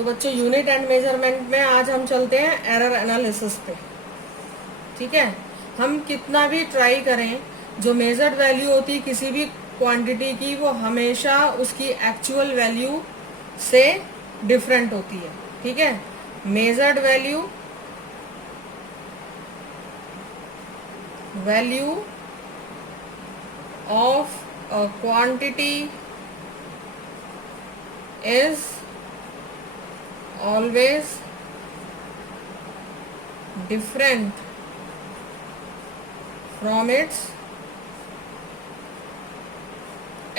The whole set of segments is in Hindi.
तो बच्चों यूनिट एंड मेजरमेंट में आज हम चलते हैं एरर एनालिसिस पे। ठीक है, हम कितना भी ट्राई करें, जो मेजर्ड वैल्यू होती है किसी भी क्वांटिटी की, वो हमेशा उसकी एक्चुअल वैल्यू से डिफरेंट होती है। ठीक है, measured value of a quantity is always different from its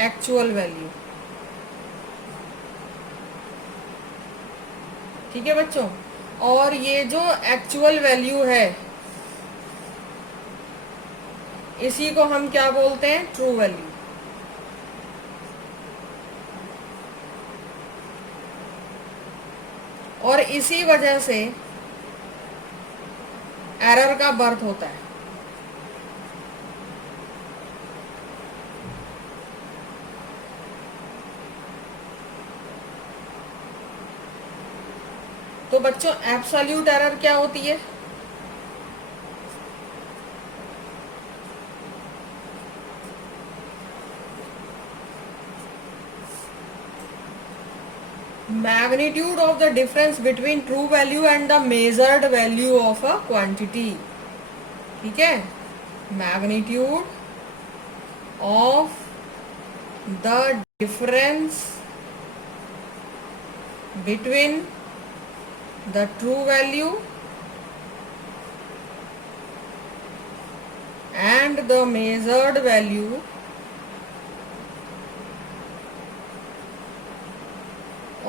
actual value। ठीक है बच्चों, और ये जो एक्चुअल वैल्यू है इसी को हम क्या बोलते हैं, ट्रू वैल्यू। और इसी वजह से एरर का बर्थ होता है। तो बच्चों एब्सोल्यूट एरर क्या होती है? Magnitude of the difference between true value and the measured value of a quantity. ठीक है, magnitude of the difference between the true value and the measured value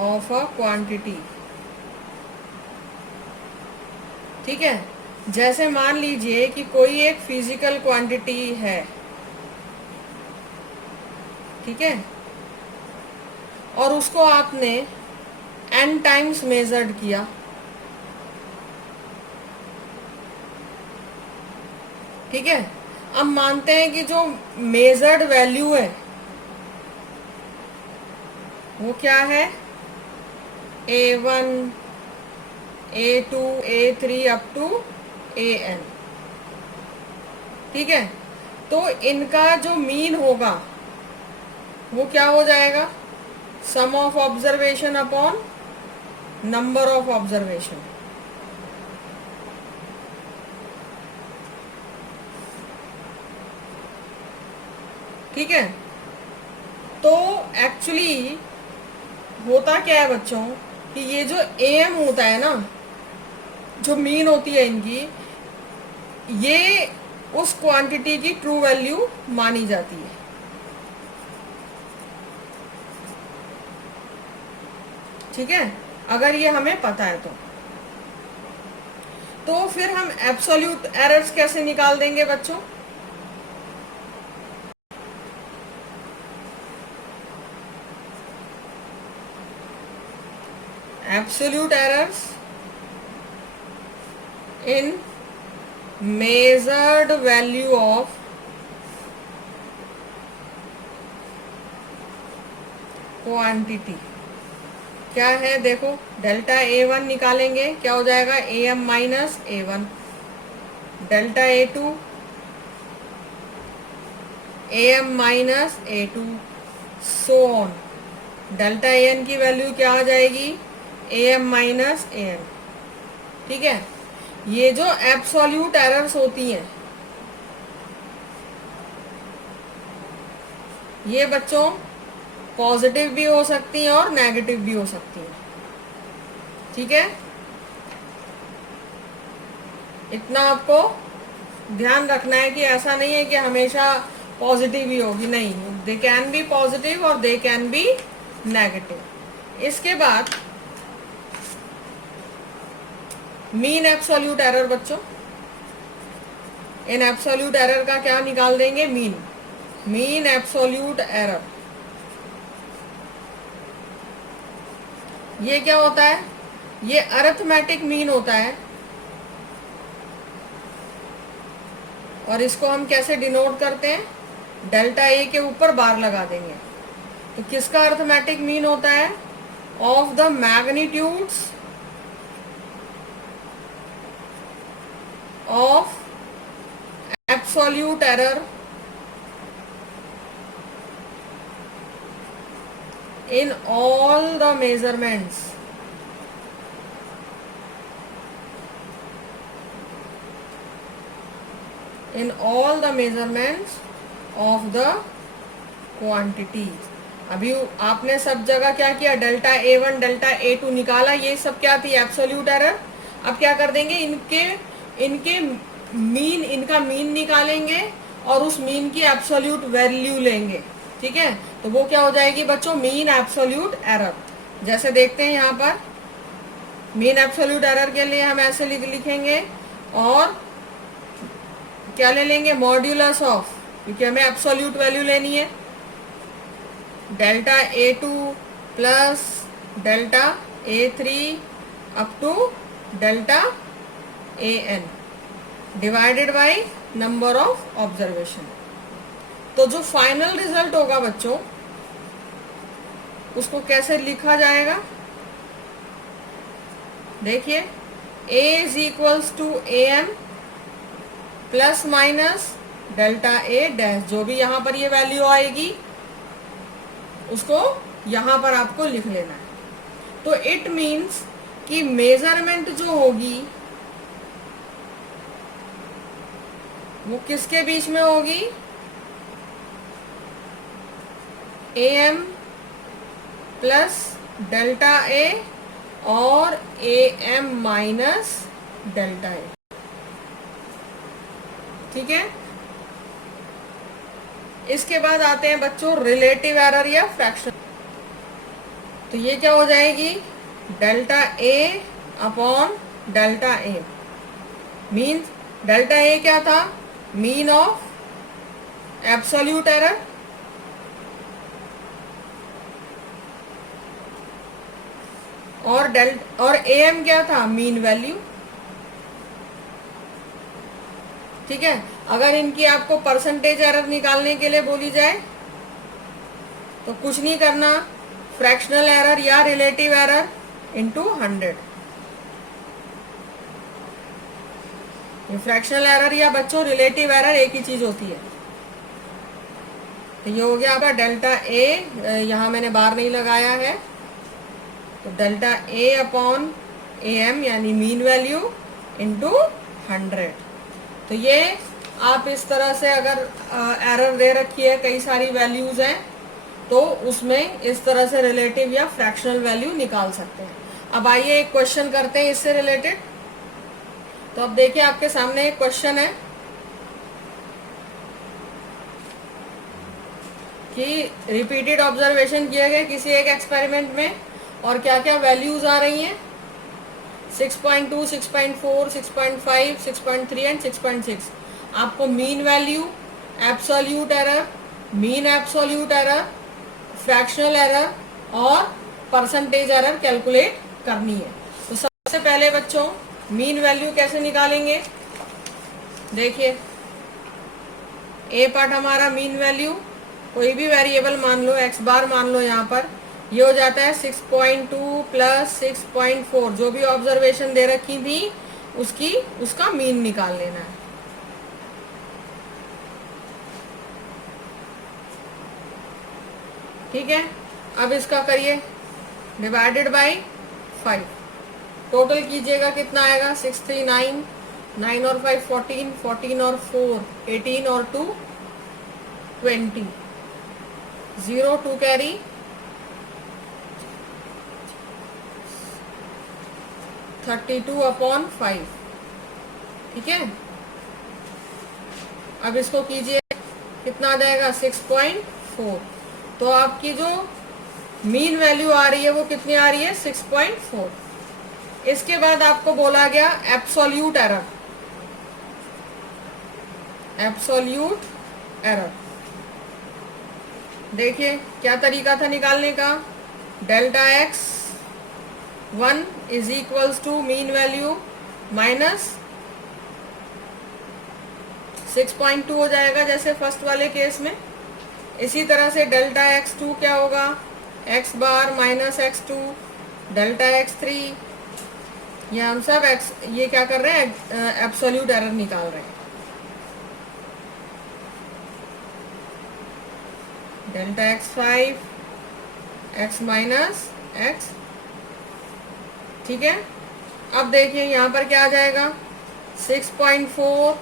of a quantity। ठीक है, जैसे मान लीजिए कि कोई एक फिजिकल क्वांटिटी है, ठीक है, और उसको आपने n टाइम्स मेजर्ड किया। ठीक है, अब मानते हैं कि जो मेजर्ड वैल्यू है वो क्या है, A1 A2 A3 up to AN। ठीक है, तो इनका जो मीन होगा वो क्या हो जाएगा, sum of observation upon number of observation. ठीक है, तो एक्चुअली होता क्या है बच्चों कि ये जो AM होता है ना, जो मीन होती है इनकी, ये उस क्वांटिटी की ट्रू वैल्यू मानी जाती है। ठीक है, अगर ये हमें पता है तो फिर हम एब्सोल्यूट एरर्स कैसे निकाल देंगे बच्चों? Absolute errors in measured value of quantity क्या है, देखो डेल्टा A1 निकालेंगे, क्या हो जाएगा, AM minus A1, delta A2 AM minus A2, so on. Delta AN की वैल्यू क्या आ जाएगी, AM माइनस AN। ठीक है, ये जो एब्सोल्यूट एरर्स होती हैं ये बच्चों पॉजिटिव भी हो सकती हैं और नेगेटिव भी हो सकती हैं। ठीक है, इतना आपको ध्यान रखना है कि ऐसा नहीं है कि हमेशा पॉजिटिव ही होगी, नहीं, दे कैन बी पॉजिटिव और दे कैन बी नेगेटिव। इसके बाद मीन एब्सोल्यूट एरर बच्चों, इन एब्सोल्यूट एरर का क्या निकाल देंगे, मीन एब्सोल्यूट एरर। ये क्या होता है, ये अरिथमेटिक मीन होता है, और इसको हम कैसे डिनोट करते हैं, डेल्टा A के ऊपर बार लगा देंगे। तो किसका अरिथमेटिक मीन होता है, of the magnitudes of absolute error in all the measurements. In all the measurements of the quantity. अभी आपने सब जगह क्या किया, डेल्टा A1 डेल्टा A2 निकाला, ये सब क्या थी, एब्सोल्यूट एरर. अब क्या कर देंगे, इनके मीन, इनका मीन निकालेंगे और उस मीन की एब्सोल्यूट वैल्यू लेंगे. ठीक है, तो वो क्या हो जाएगी बच्चों, मीन एब्सोल्यूट एरर. जैसे देखते हैं यहाँ पर मीन एब्सोल्यूट एरर के लिए हम ऐसे लिखेंगे और क्या ले लेंगे, मॉड्यूलस ऑफ, क्योंकि हमें एब्सोल्यूट वैल्यू लेनी है, delta A2 plus delta A3 up to delta AN divided by number of observation. तो जो फाइनल रिजल्ट होगा बच्चों, उसको कैसे लिखा जाएगा, देखिए, A is equals to AM plus minus delta A dash. जो भी यहाँ पर ये वैल्यू आएगी उसको यहाँ पर आपको लिख लेना है. तो इट मीन्स कि मेजरमेंट जो होगी वो किसके बीच में होगी, AM प्लस डेल्टा A और AM माइनस डेल्टा A. ठीक है, इसके बाद आते हैं बच्चों रिलेटिव एरर या फ्रैक्शन. तो ये क्या हो जाएगी, delta A upon delta A. Means delta A क्या था, मीन ऑफ एब्सोल्यूट एरर, और AM क्या था, मीन वैल्यू. ठीक है, अगर इनकी आपको परसेंटेज एरर निकालने के लिए बोली जाए तो कुछ नहीं करना, फ्रैक्शनल एरर या रिलेटिव एरर इंटू 100. ये फ्रैक्शनल एरर या बच्चों रिलेटिव एरर एक ही चीज होती है. तो ये हो गया आपका डेल्टा A, यहाँ मैंने बार नहीं लगाया है, तो डेल्टा A अपॉन AM यानी मीन वैल्यू इंटू 100. तो ये आप इस तरह से, अगर एरर दे रखी है, कई सारी वैल्यूज हैं, तो उसमें इस तरह से रिलेटिव या फ्रैक्शनल वैल्यू निकाल सकते हैं. अब आइए एक क्वेश्चन करते हैं इससे रिलेटेड. तो अब देखिए आपके सामने एक क्वेश्चन है कि रिपीटेड ऑब्जर्वेशन किए गए किसी एक एक्सपेरिमेंट में और क्या क्या वैल्यूज आ रही हैं, 6.2, 6.4, 6.5, 6.3 एंड 6.6. आपको mean value, absolute error, mean absolute error, fractional error और परसेंटेज एरर कैलकुलेट करनी है. तो सबसे पहले बच्चों मीन वैल्यू कैसे निकालेंगे, देखिए, ए पार्ट हमारा मीन वैल्यू, कोई भी वेरिएबल मान लो, x बार मान लो, यहाँ पर ये हो जाता है 6.2 प्लस 6.4. जो भी ऑब्जर्वेशन दे रखी थी उसका मीन निकाल लेना है. ठीक है, अब इसका करिए डिवाइडेड बाय 5. टोटल कीजिएगा कितना आएगा, 6, 3, 9, 9 और 5 14, 14 और 4 18 और 2 20, 0 2 कैरी, 32 अपॉन 5. ठीक है, अब इसको कीजिए, कितना आ जाएगा, 6.4. तो आपकी जो मीन वैल्यू आ रही है वो कितनी आ रही है, 6.4. इसके बाद आपको बोला गया एब्सोल्यूट एरर. एब्सोल्यूट एरर देखिए क्या तरीका था निकालने का, delta x1 is equals to mean value minus 6.2 हो जाएगा जैसे फर्स्ट वाले केस में. इसी तरह से डेल्टा x2 क्या होगा, x bar minus x to delta x three, ये हम सब एक्स ये क्या कर रहे हैं, एब्सोल्यूट एरर निकाल रहे हैं। Delta x five x minus x, ठीक है। अब देखिए यहाँ पर क्या आ जाएगा, 6.4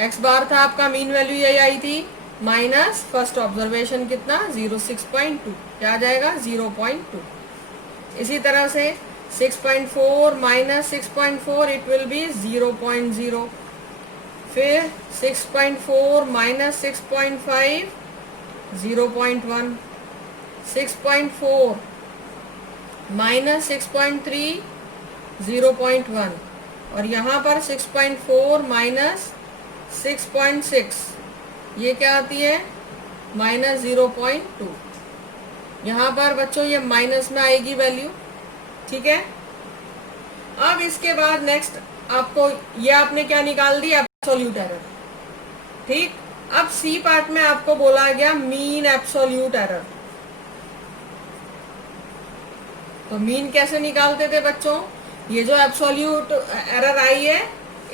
एक्स बार था आपका, मीन वैल्यू यही आई थी, माइनस फर्स्ट ऑब्जर्वेशन कितना 0.6.2, क्या आ जाएगा 0.2। इसी तरह से 6.4 माइनस 6.4 इट विल बी 0.0। फिर 6.4 माइनस 6.5 0.1, 6.4 माइनस 6.3 0.1, और यहाँ पर 6.4 माइनस 6.6 ये क्या आती है माइनस 0.2। यहाँ पर बच्चों ये माइनस में आएगी वैल्यू, ठीक है। अब इसके बाद नेक्स्ट आपको ये आपने क्या निकाल दी, एब्सोल्यूट एरर, ठीक। अब सी पार्ट में आपको बोला गया मीन एब्सोल्यूट एरर। तो मीन कैसे निकालते थे बच्चों, ये जो एब्सोल्यूट एरर आई है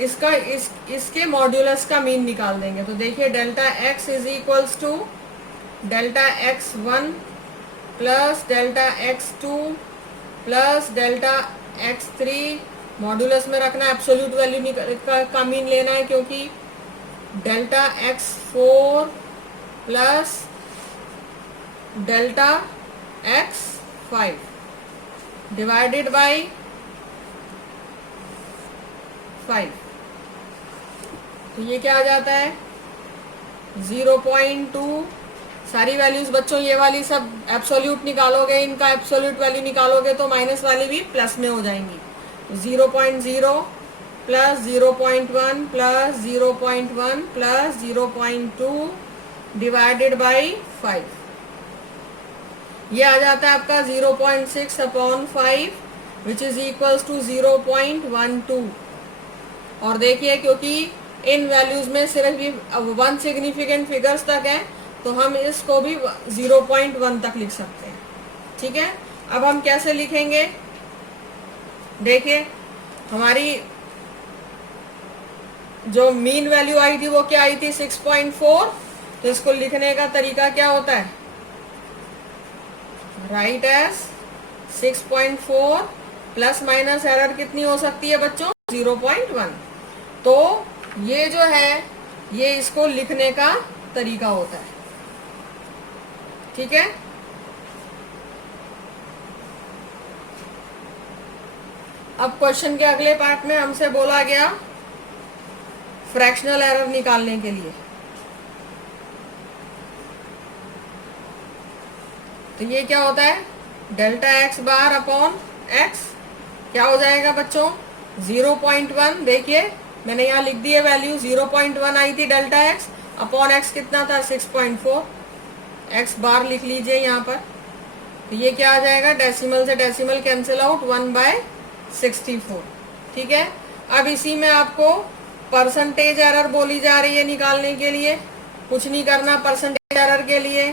इसके मॉड्यूलस का मीन निकाल देंगे। तो देखिए delta x is equals to delta x one plus delta x two plus delta x three, modulus में रखना, एब्सोल्यूट वैल्यू का मीन लेना है, क्योंकि delta x four plus delta x five divided by 5, तो ये क्या आ जाता है 0.2। सारी वैल्यूज बच्चों ये वाली सब एब्सोल्यूट निकालोगे, इनका एब्सोल्यूट वैल्यू निकालोगे तो माइनस वाली भी प्लस में हो जाएंगी। तो 0.0 plus 0.1 plus 0.1 plus 0.2 divided by 5, ये आ जाता है आपका 0.6 upon 5 which is equals to 0.12। और देखिए क्योंकि इन वैल्यूज में सिर्फ भी 1 सिग्निफिकेंट फिगर्स तक है, तो हम इसको भी 0.1 तक लिख सकते हैं, ठीक है। अब हम कैसे लिखेंगे, देखिए हमारी जो मीन वैल्यू आई थी वो क्या आई थी 6.4, तो इसको लिखने का तरीका क्या होता है, right as 6.4 plus minus error कितनी हो सकती है बच्चों 0.1। तो ये जो है ये इसको लिखने का तरीका होता है, ठीक है। अब क्वेश्चन के अगले पार्ट में हमसे बोला गया फ्रैक्शनल एरर निकालने के लिए। तो ये क्या होता है delta x bar upon x, क्या हो जाएगा बच्चों 0.1। देखिए मैंने यहाँ लिख दी है वैल्यू 0.1 आई थी डेल्टा एक्स अपॉन एक्स कितना था 6.4, एक्स बार लिख लीजिए यहाँ पर। तो ये क्या आ जाएगा, डेसिमल से डेसिमल कैंसिल आउट 1/64, ठीक है। अब इसी में आपको परसेंटेज एरर बोली जा रही है निकालने के लिए, कुछ नहीं करना। परसेंटेज एरर के लिए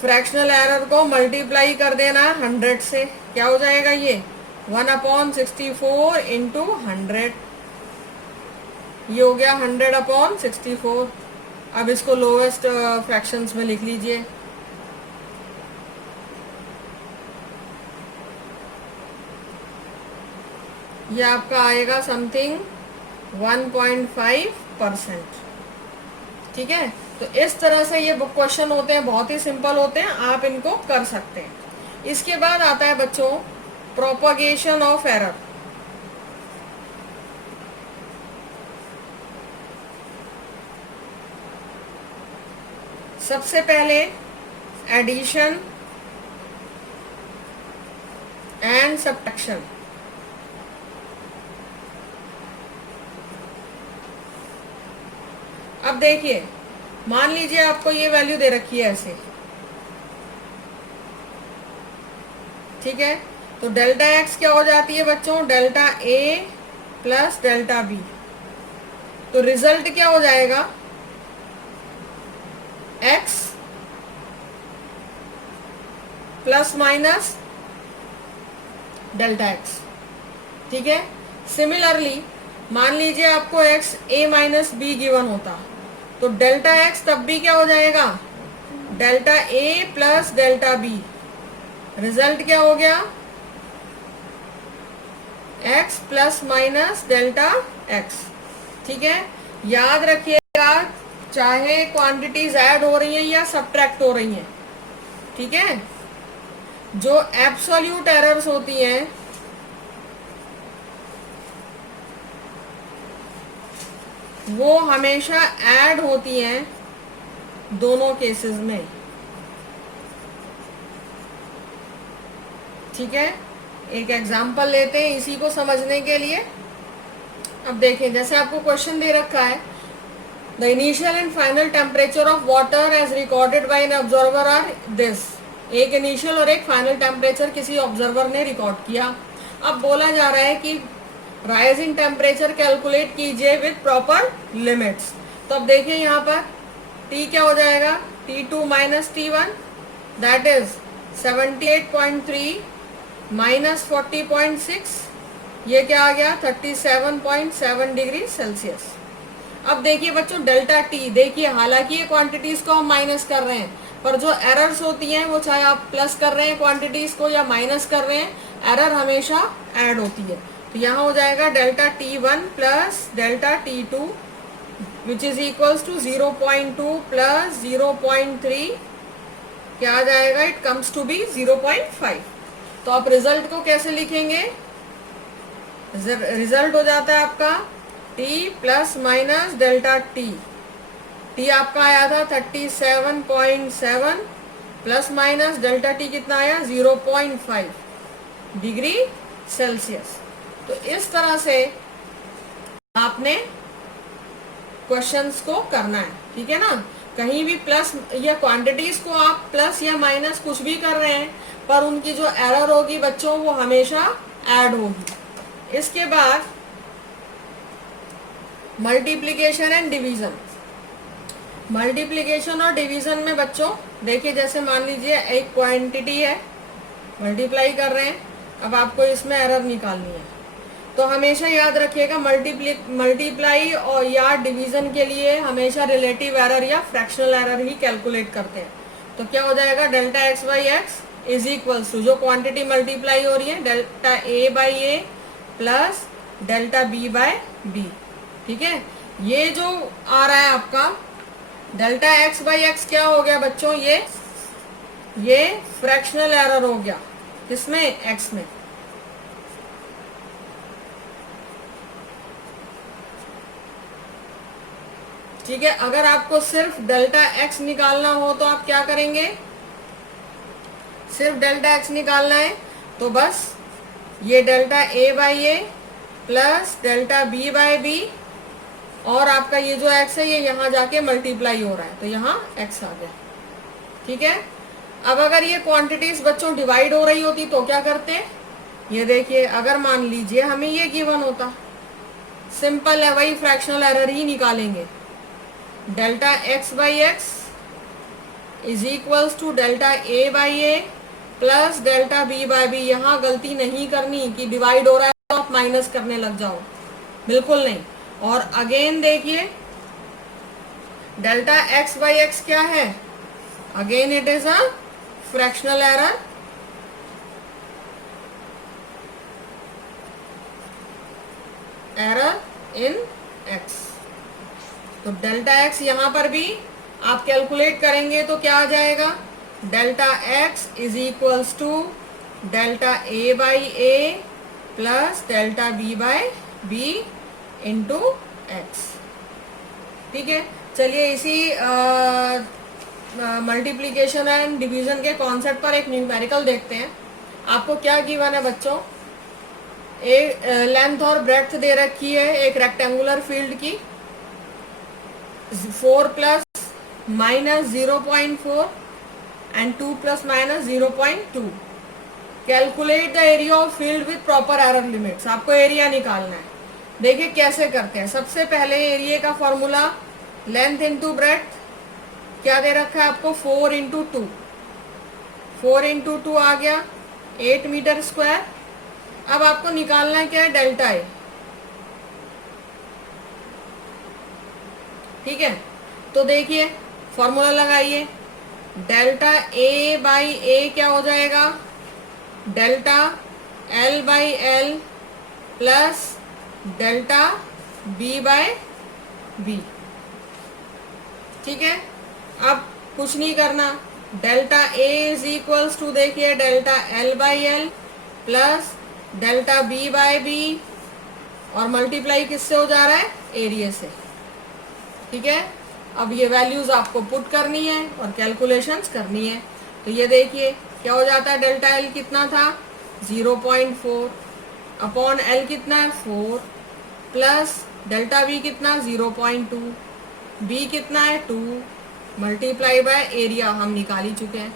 फ्रैक्शनल एरर को मल्टीप्लाई कर देना 100 से, क्या हो जाएगा ये 1/64 इंटू 100, ये हो गया 100/64। अब इसको लोवेस्ट फ्रैक्शंस में लिख लीजिए। ये आपका आएगा समथिंग 1.5%, ठीक है। तो इस तरह से ये क्वेश्चन होते हैं, बहुत ही सिंपल होते हैं, आप इनको कर सकते हैं। इसके बाद आता है बच्चों प्रोपगेशन ऑफ एरर। सबसे पहले एडिशन एंड सब्ट्रैक्शन। अब देखिए मान लीजिए आपको ये वैल्यू दे रखी है ऐसे, ठीक है। तो डेल्टा एक्स क्या हो जाती है बच्चों delta A plus delta B. तो रिजल्ट क्या हो जाएगा x plus minus delta x. ठीक है, सिमिलरली मान लीजिए आपको x A minus be given होता, तो डेल्टा एक्स तब भी क्या हो जाएगा, delta A plus delta B. Result क्या हो गया, x plus minus delta x. ठीक है, याद रखिएगा चाहे क्वांटिटीज ऐड हो रही हैं या सब्ट्रैक्ट हो रही हैं, ठीक है, जो एब्सोल्यूट एरर्स होती हैं वो हमेशा ऐड होती हैं दोनों केसेस में। ठीक है, एक एग्जांपल लेते हैं इसी को समझने के लिए। अब देखें, जैसे आपको क्वेश्चन दे रखा है, the initial and final temperature of water as recorded by an observer are this. एक इनिशियल और एक फाइनल टेम्परेचर किसी ऑब्जर्वर ने रिकॉर्ड किया। अब बोला जा रहा है कि राइजिंग टेम्परेचर कैलकुलेट कीजिए विद प्रॉपर लिमिट्स। तो अब देखिए यहाँ पर T क्या हो जाएगा, T2 minus T1 that is 78.3 minus 40.6, ये क्या आ गया 37.7 डिग्री सेल्सियस। अब देखिए बच्चों डेल्टा टी, देखिए हालांकि ये क्वांटिटीज को हम माइनस कर रहे हैं, पर जो एरर्स होती हैं वो चाहे आप प्लस कर रहे हैं क्वांटिटीज को या माइनस कर रहे हैं, एरर हमेशा ऐड होती है। तो यहाँ हो जाएगा delta T1 plus delta T2 which is equals to 0.2 plus 0.3, क्या आ जाएगा, इट कम्स टू बी 0.5। तो आप रिजल्ट को कैसे लिखेंगे, रिजल्ट हो जाता है आपका T plus minus delta T आपका आया था 37.7 प्लस माइनस डेल्टा T कितना आया 0.5 डिग्री सेल्सियस। तो इस तरह से आपने क्वेश्चंस को करना है, ठीक है ना। कहीं भी प्लस या क्वांटिटीज को आप प्लस या माइनस कुछ भी कर रहे हैं, पर उनकी जो एरर होगी बच्चों वो हमेशा ऐड होगी। इसके बाद मल्टीप्लिकेशन एंड डिवीजन। मल्टीप्लिकेशन और डिवीजन में बच्चों देखिए, जैसे मान लीजिए एक क्वांटिटी है, मल्टीप्लाई कर रहे हैं, अब आपको इसमें एरर निकालनी है, तो हमेशा याद रखिएगा मल्टीप्लाई और या डिवीजन के लिए हमेशा रिलेटिव एरर या फ्रैक्शनल एरर ही कैलकुलेट करते हैं। तो क्या हो जाएगा, delta x by x is equals to, जो क्वांटिटी मल्टीप्लाई हो रही है, delta A by A plus delta B by B. ठीक है, ये जो आ रहा है आपका डेल्टा एक्स बाई एक्स क्या हो गया बच्चों, ये फ्रैक्शनल एरर हो गया, किसमें, एक्स में। ठीक है, अगर आपको सिर्फ डेल्टा एक्स निकालना हो तो आप क्या करेंगे, सिर्फ डेल्टा एक्स निकालना है तो बस ये delta A by A plus delta B by b, और आपका ये जो एक्स है ये यहाँ जाके मल्टीप्लाई हो रहा है, तो यहाँ एक्स आ गया। ठीक है, अब अगर ये क्वांटिटीज बच्चों डिवाइड हो रही होती तो क्या करते, ये देखिए, अगर मान लीजिए हमें ये गिवन होता, सिंपल है, वही फ्रैक्शनल एरर ही निकालेंगे, delta x by x is equals to delta A by A plus delta B by b. यहाँ गलती नहीं करनी कि डिवाइड हो रहा है तो आप माइनस करने लग जाओ, बिल्कुल नहीं। और अगेन देखिए डेल्टा एक्स बाई एक्स क्या है, again it is a fractional error, error in x. तो डेल्टा एक्स यहां पर भी आप कैलकुलेट करेंगे तो क्या आ जाएगा, delta x is equals to delta A by A plus delta B by b into x. ठीक है, चलिए इसी मल्टीप्लीकेशन एंड डिवीजन के कॉन्सेप्ट पर एक न्यूमेरिकल देखते हैं। आपको क्या गिवन है बच्चों, एक लेंथ और ब्रेड्थ दे रखी है एक रेक्टेंगुलर फील्ड की, 4 plus minus 0.4 and 2 plus minus 0.2। Calculate the area of field with proper error limits. आपको एरिया निकालना है। देखिए कैसे करते हैं, सबसे पहले एरिया का फॉर्मूला लेंथ इंटू ब्रेड्थ, क्या दे रखा है आपको 4 इंटू 2, 4 इंटू 2 आ गया 8 मीटर स्क्वायर। अब आपको निकालना क्या है, डेल्टा ए। ठीक है, तो देखिए फॉर्मूला लगाइए, डेल्टा ए बाई ए क्या हो जाएगा, delta L by L plus delta B by B. ठीक है, अब कुछ नहीं करना, delta A is equals to देखिए delta L by L plus delta B by B, और मल्टीप्लाई किससे हो जा रहा है, एरिया से। ठीक है, अब ये वैल्यूज आपको पुट करनी है और कैलकुलेशंस करनी है। तो ये देखिए क्या हो जाता है, डेल्टा एल कितना था 0.4 अपॉन एल कितना है 4 प्लस डेल्टा बी कितना 0.2, बी कितना है 2 मल्टीप्लाई बाय एरिया हम निकाल ही चुके हैं।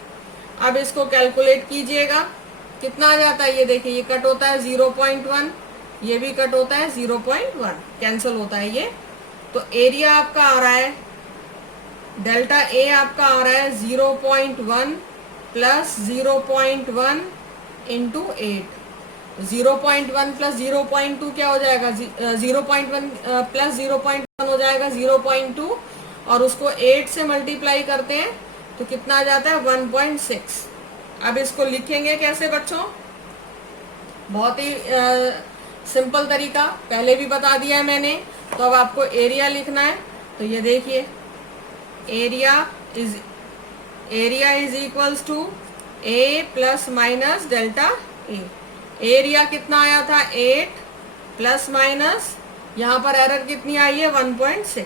अब इसको कैलकुलेट कीजिएगा, कितना आ जाता है, ये देखिए ये कट होता है 0.1, ये भी कट होता है 0.1, कैंसिल होता है ये। तो एरिया आपका आ रहा है, डेल्टा ए आपका आ रहा है 0.1 प्लस 0.1 इंटू 8। 0.1 प्लस 0.2 क्या हो जाएगा, 0.1 प्लस 0.1 हो जाएगा 0.2, और उसको 8 से मल्टीप्लाई करते हैं तो कितना आ जाता है 1.6। अब इसको लिखेंगे कैसे बच्चों, बहुत ही सिंपल तरीका, पहले भी बता दिया है मैंने। तो अब आपको एरिया लिखना है, तो ये देखिए area is equals to a plus minus delta a. Area कितना आया था 8 प्लस माइनस, यहां पर एरर कितनी आई है 1.6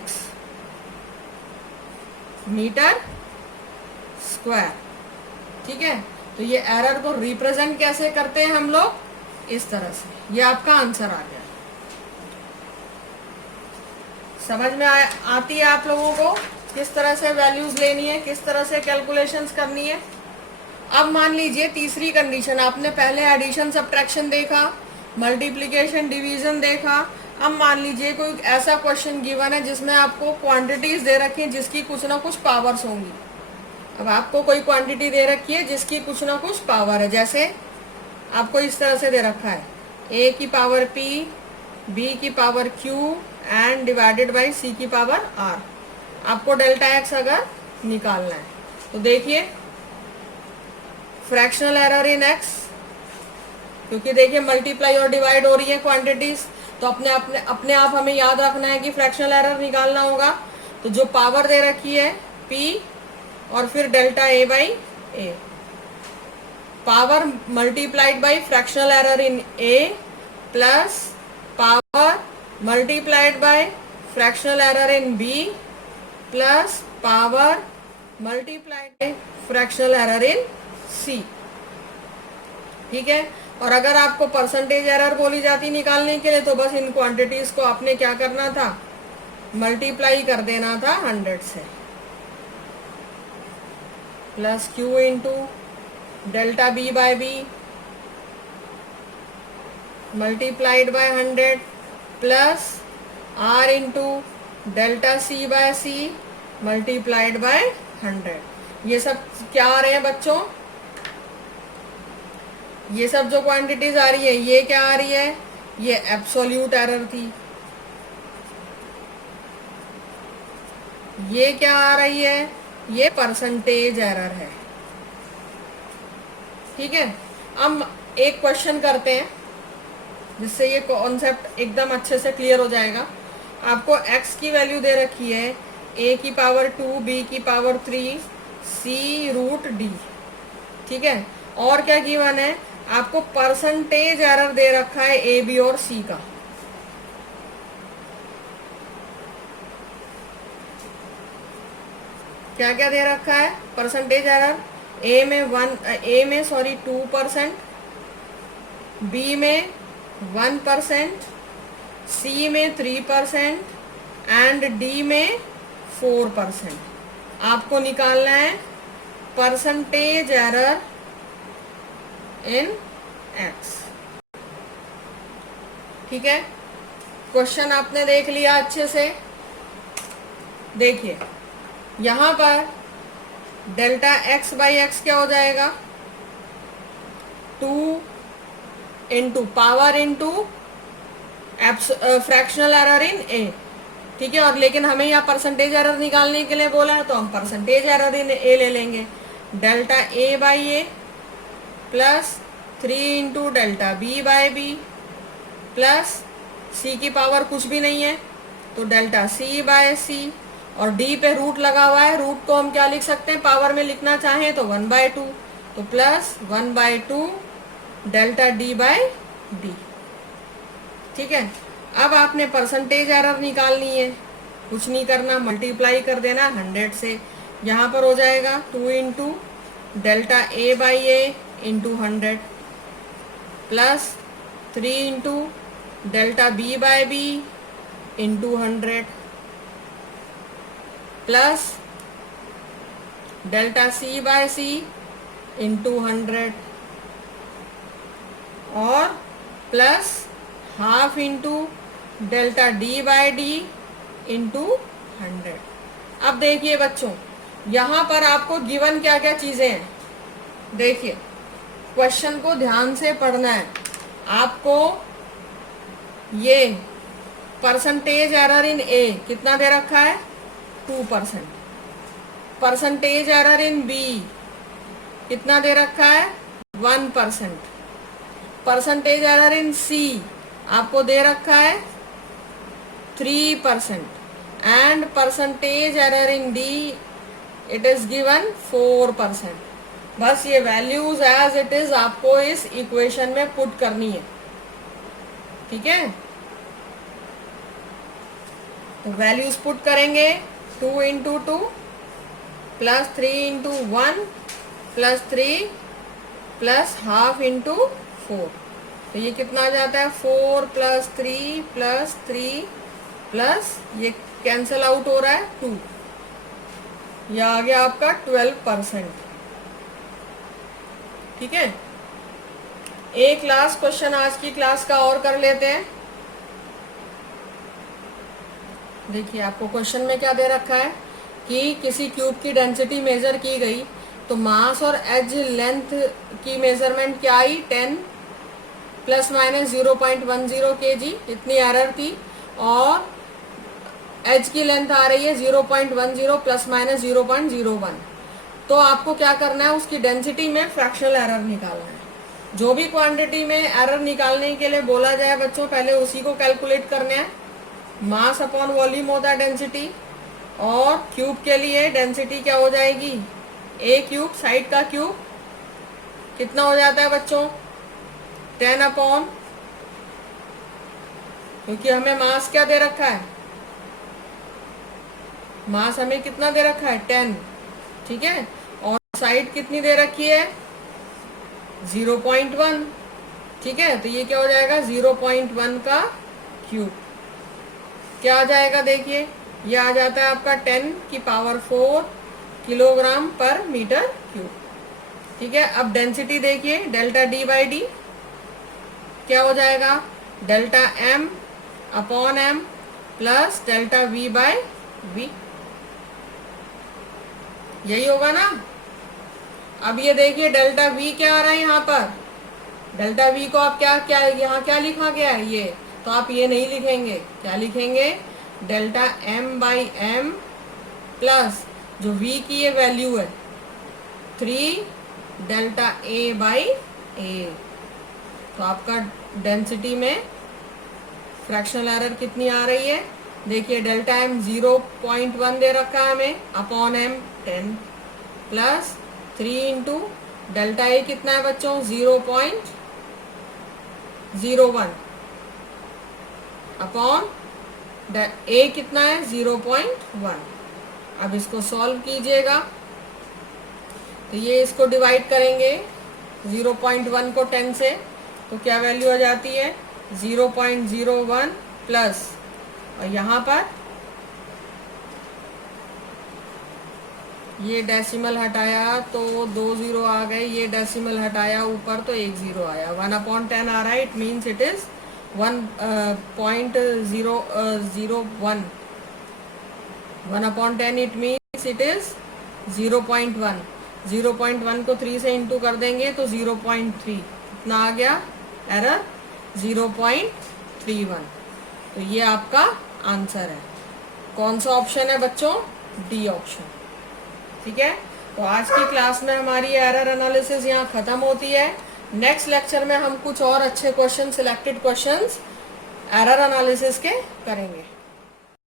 मीटर स्क्वायर। ठीक है, तो ये एरर को रिप्रेजेंट कैसे करते हैं हम लोग, इस तरह से। ये आपका आंसर आ गया। समझ में आती है आप लोगों को किस तरह से वैल्यूज लेनी है, किस तरह से कैलकुलेशंस करनी है। अब मान लीजिए तीसरी कंडीशन, आपने पहले एडिशन सब्ट्रैक्शन देखा, मल्टीप्लिकेशन डिवीजन देखा। अब मान लीजिए कोई ऐसा क्वेश्चन गिवन है जिसमें आपको क्वांटिटीज दे रखी है जिसकी कुछ ना कुछ पावर्स होंगी। अब आपको कोई क्वांटिटी दे रखी है जिसकी कुछ ना कुछ पावर है, जैसे आपको इस तरह से दे रखा है a की पावर p, b की power q and divided by c की पावर r। आपको डेल्टा x अगर निकालना है तो देखिए फ्रैक्शनल एरर इन x, क्योंकि देखिए मल्टीप्लाई और डिवाइड हो रही है क्वांटिटीज, तो अपने आप हमें याद रखना है कि फ्रैक्शनल एरर निकालना होगा। तो जो पावर दे रखी है p और फिर delta a by a, power multiplied by fractional error in a plus power multiplied by fractional error in b plus power multiplied by fractional error in c। ठीक है, और अगर आपको परसेंटेज एरर बोली जाती निकालने के लिए तो बस इन क्वांटिटीज को आपने क्या करना था, मल्टीप्लाई कर देना था 100 से, plus q into delta b by b multiplied by 100 plus r into delta c by c multiplied by 100। ये सब क्या आ रहे हैं बच्चों, ये सब जो क्वांटिटीज आ रही है ये क्या आ रही है, ये एब्सोल्यूट एरर थी। ये क्या आ रही है, ये परसेंटेज एरर है। ठीक है, अब एक क्वेश्चन करते हैं जिससे ये कॉन्सेप्ट एकदम अच्छे से क्लियर हो जाएगा। आपको x की वैल्यू दे रखी है a की पावर 2, b की पावर 3, c रूट d। ठीक है, और क्या गिवन है, आपको परसेंटेज एरर दे रखा है a, b और c का। क्या क्या दे रखा है परसेंटेज एरर, a में 2%, b में 1%, c में 3% एंड d में 4%। आपको निकालना है परसेंटेज एरर इन x। ठीक है, क्वेश्चन आपने देख लिया अच्छे से। देखिए यहां पर डेल्टा x बाई एक्स क्या हो जाएगा, 2 into power into fractional error in A, ठीक है। और लेकिन हमें यहाँ परसेंटेज एरर निकालने के लिए बोला है, तो हम परसेंटेज एरर इन ए ले लेंगे। Delta A by A plus 3 into delta B by B plus C की पावर कुछ भी नहीं है तो डेल्टा सी बाय सी, और डी पे रूट लगा हुआ है, रूट को हम क्या लिख सकते हैं, पावर में लिखना चाहें तो 1/2, तो plus 1/2 delta d by d, ठीक है। अब आपने परसेंटेज एरर निकालनी है, कुछ नहीं करना, मल्टीप्लाई कर देना 100 से। यहाँ पर हो जाएगा 2 into delta A by a into 100 plus 3 into delta B by b into 100 plus delta c by c into 100 और plus half into delta d by d into 100। अब देखिए बच्चों, यहाँ पर आपको गिवन क्या क्या चीजें हैं, देखिए क्वेश्चन को ध्यान से पढ़ना है आपको। ये परसेंटेज एरर इन ए कितना दे रखा है, 2%। परसेंटेज एरर इन बी कितना दे रखा है, 1%। परसेंटेज एरर इन सी आपको दे रखा है 3% and percentage error in D it is given 4%। बस ये वैल्यूज एज इट इज आपको इस इक्वेशन में पुट करनी है, ठीक है। तो वैल्यूज पुट करेंगे 2 into 2 plus 3 into 1 plus 3 plus half into 4, तो ये कितना आ जाता है, 4 प्लस 3 प्लस 3 प्लस ये कैंसल आउट हो रहा है 2, ये आ गया आपका 12%, ठीक है। एक लास्ट क्वेश्चन आज की क्लास का और कर लेते हैं। देखिए आपको क्वेश्चन में क्या दे रखा है कि किसी क्यूब की डेंसिटी मेजर की गई, तो मास और एज लेंथ की मेजरमेंट क्या आई, 10 प्लस माइनस 0.10 kg, इतनी एरर थी, और एज की लेंथ आ रही है 0.10 प्लस माइनस 0.01। तो आपको क्या करना है, उसकी डेंसिटी में फ्रैक्शनल एरर निकालना है। जो भी क्वांटिटी में एरर निकालने के लिए बोला जाए बच्चों, पहले उसी को कैलकुलेट करना है। मास अपॉन वॉल्यूम होता है डेंसिटी, और क्यूब के लिए डेंसिटी क्या हो जाएगी, ए क्यूब, साइड का क्यूब कितना हो जाता है बच्चों, 10 अपॉन, क्योंकि हमें मास क्या दे रखा है, मास हमें कितना दे रखा है 10, ठीक है। और साइड कितनी दे रखी है 0.1, ठीक है। तो ये क्या हो जाएगा 0.1 का क्यूब, क्या आ जाएगा, देखिए ये आ जाता है आपका 10 की पावर 4 किलोग्राम पर मीटर क्यूब, ठीक है। अब डेंसिटी देखिए, डेल्टा डी बाई डी क्या हो जाएगा, delta m upon m plus delta v by v, यही होगा ना। अब ये देखिए डेल्टा वी क्या आ रहा है यहाँ पर, डेल्टा वी को आप क्या क्या यहाँ क्या लिखा गया है, ये तो आप ये नहीं लिखेंगे, क्या लिखेंगे, delta m by m plus जो वी की ये वैल्यू है 3 डेल्टा ए बाई ए। तो आपका डेंसिटी में फ्रैक्शनल एरर कितनी आ रही है, देखिए डेल्टा एम 0.1 दे रखा है हमें, upon M 10 plus 3 into delta A कितना है बच्चों 0.01 अपॉन ए कितना है 0.1। अब इसको सॉल्व कीजिएगा, तो ये इसको डिवाइड करेंगे 0.1 को 10 से, तो क्या वैल्यू आ जाती है 0.01 प्लस, और यहाँ पर ये डेसिमल हटाया तो 2 0 आ गए, ये डेसिमल हटाया ऊपर तो 1 0 आया, 1/10 आ रहा है, it means it is 1.001, 1/10 it means it is 0.1, 0.1 को 3 से इंटू कर देंगे तो 0.3, कितना आ गया एरर 0.31। तो ये आपका आंसर है। कौन सा ऑप्शन है बच्चों? D option. ठीक है, तो आज की क्लास में हमारी एरर एनालिसिस यहाँ खत्म होती है। नेक्स्ट लेक्चर में हम कुछ और अच्छे question, selected questions error analysis के करेंगे।